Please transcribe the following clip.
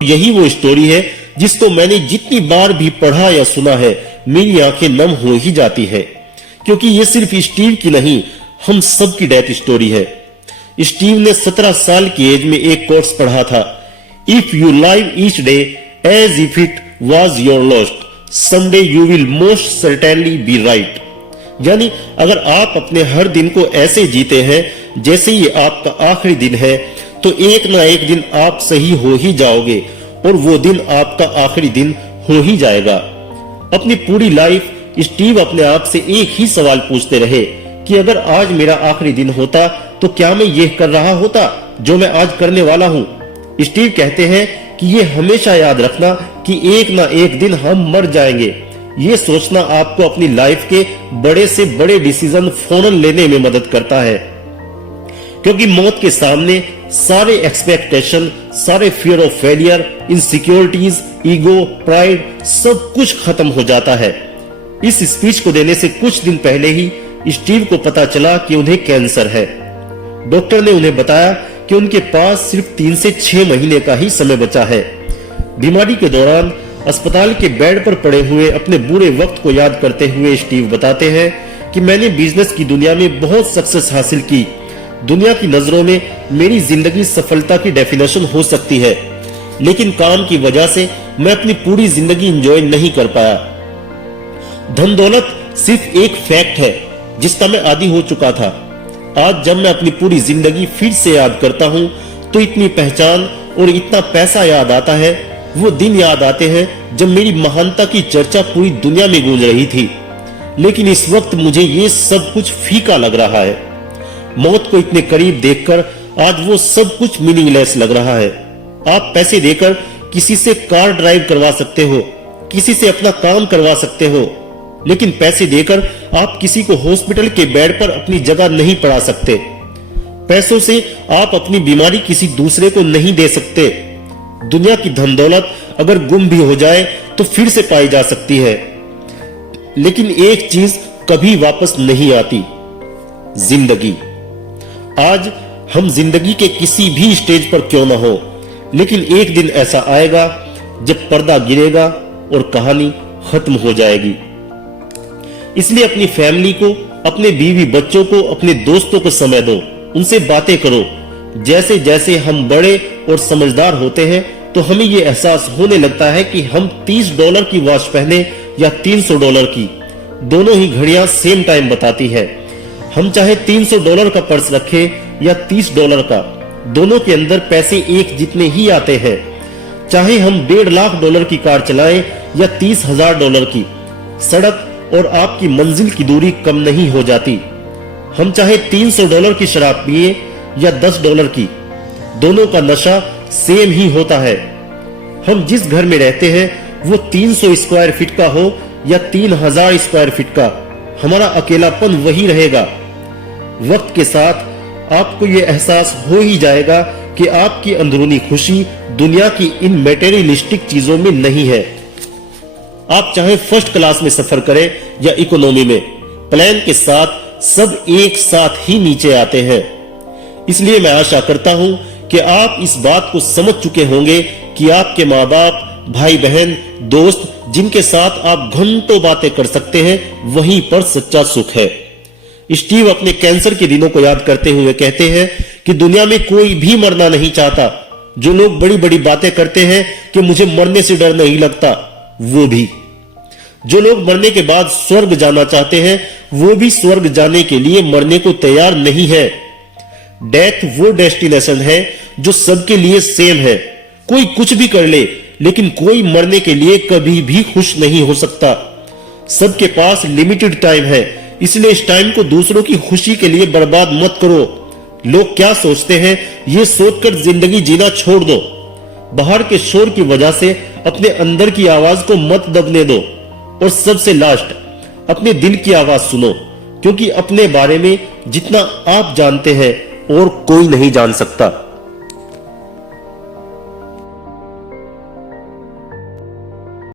यही वो स्टोरी है जिसको मैंने जितनी बार भी पढ़ा या सुना है मेरी आंखें नम हो ही जाती है, क्योंकि ये सिर्फ स्टीव की नहीं, हम सब की डेथ स्टोरी है। स्टीव ने 17 साल की एज में एक कोट्स पढ़ा था, if you live each day as if it was your last, someday you will most certainly be right. यानी अगर आप अपने हर दिन को ऐसे जीते हैं जैसे ये आपका आखिरी दिन है, तो एक ना एक दिन आप सही हो ही जाओगे और वो दिन आपका आखिरी दिन हो ही जाएगा। अपनी पूरी लाइफ स्टीव अपने आप से एक ही सवाल पूछते रहे कि अगर आज मेरा आखिरी दिन होता तो क्या मैं ये कर रहा होता जो मैं आज करने वाला हूँ। स्टीव कहते हैं कि ये हमेशा याद रखना कि एक ना एक दिन हम मर जाएंगे। ये सोचना आपको अपनी लाइफ के बड़े से बड़े डिसीजन फौरन लेने में मदद करता है, क्योंकि मौत के सामने सारे एक्सपेक्टेशन, सारे fear of failure, insecurities, ego, pride, सब कुछ खत्म हो जाता है। इस स्पीच को देने से कुछ दिन पहले ही स्टीव को पता चला कि उन्हें कैंसर है। डॉक्टर ने उन्हें बताया कि उनके पास सिर्फ 3 से 6 महीने का ही समय बचा है। बीमारी के दौरान अस्पताल के बेड पर पड़े हुए अपने बुरे वक्त को याद करते हुए स्टीव बताते हैं कि मैंने बिजनेस की दुनिया में बहुत सक्सेस हासिल की। दुनिया की नजरों में मेरी जिंदगी सफलता की डेफिनेशन हो सकती है, लेकिन काम की वजह से मैं अपनी पूरी जिंदगी एंजॉय नहीं कर पाया। धन दौलत सिर्फ एक फैक्ट है जिसका मैं आदी हो चुका था। आज जब मैं अपनी पूरी जिंदगी फिर से याद करता हूं तो इतनी पहचान और इतना पैसा याद आता है। वो दिन याद आते हैं जब मेरी महानता की चर्चा पूरी दुनिया में गूंज रही थी, लेकिन इस वक्त मुझे ये सब कुछ फीका लग रहा है। मौत को इतने करीब देखकर आज वो सब कुछ मीनिंगलेस लग रहा है। आप पैसे देकर किसी से कार ड्राइव करवा सकते हो, किसी से अपना काम करवा सकते हो, लेकिन पैसे देकर आप किसी को हॉस्पिटल के बेड पर अपनी जगह नहीं पड़ा सकते। पैसों से आप अपनी बीमारी किसी दूसरे को नहीं दे सकते। दुनिया की धन दौलत अगर गुम भी हो जाए तो फिर से पाई जा सकती है, लेकिन एक चीज कभी वापस नहीं आती, जिंदगी। आज हम जिंदगी के किसी भी स्टेज पर क्यों ना हो, लेकिन एक दिन ऐसा आएगा जब पर्दा गिरेगा और कहानी खत्म हो जाएगी। इसलिए अपनी फैमिली को, अपने बीवी बच्चों को, अपने दोस्तों को समय दो, उनसे बातें करो। जैसे जैसे हम बड़े और समझदार होते हैं तो हमें यह एहसास होने लगता है कि हम $30 की वॉच पहने या $300 की, दोनों ही घड़ियां सेम टाइम बताती है। हम चाहे $300 का पर्स रखें या $30 का, दोनों के अंदर पैसे एक जितने ही आते हैं। चाहे हम $1.5 लाख की कार चलाएं या $30,000 की, सड़क और आपकी मंजिल की दूरी कम नहीं हो जाती। हम चाहे $300 की शराब पिए या $10 की, दोनों का नशा सेम ही होता है। हम जिस घर में रहते हैं वो 300 स्क्वायर फीट का हो या 3000 स्क्वायर फीट का, हमारा अकेलापन वही रहेगा। वक्त के साथ आपको यह एहसास हो ही जाएगा कि आपकी अंदरूनी खुशी दुनिया की इन मटेरियलिस्टिक चीजों में नहीं है। आप चाहे फर्स्ट क्लास में सफर करें या इकोनॉमी में, प्लान के साथ सब एक साथ ही नीचे आते हैं। इसलिए मैं आशा करता हूं कि आप इस बात को समझ चुके होंगे कि आपके माँ बाप, भाई बहन, दोस्त जिनके साथ आप घंटों बातें कर सकते हैं, वहीं पर सच्चा सुख है। स्टीव अपने कैंसर के दिनों को याद करते हुए कहते हैं कि दुनिया में कोई भी मरना नहीं चाहता। जो लोग बड़ी बड़ी बातें करते हैं कि मुझे मरने से डर नहीं लगता, वो भी। जो लोग मरने के बाद स्वर्ग जाना चाहते हैं, वो भी स्वर्ग जाने के लिए मरने को तैयार नहीं है। डेथ वो डेस्टिनेशन है जो सबके लिए सेम है। कोई कुछ भी कर ले, लेकिन कोई मरने के लिए कभी भी खुश नहीं हो सकता। सबके पास लिमिटेड टाइम है, इसलिए इस टाइम को दूसरों की खुशी के लिए बर्बाद मत करो। लोग क्या सोचते हैं ये सोचकर जिंदगी जीना छोड़ दो। बाहर के शोर की वजह से अपने अंदर की आवाज को मत दबने दो। और सबसे लास्ट, अपने दिल की आवाज सुनो, क्योंकि अपने बारे में जितना आप जानते हैं और कोई नहीं जान सकता।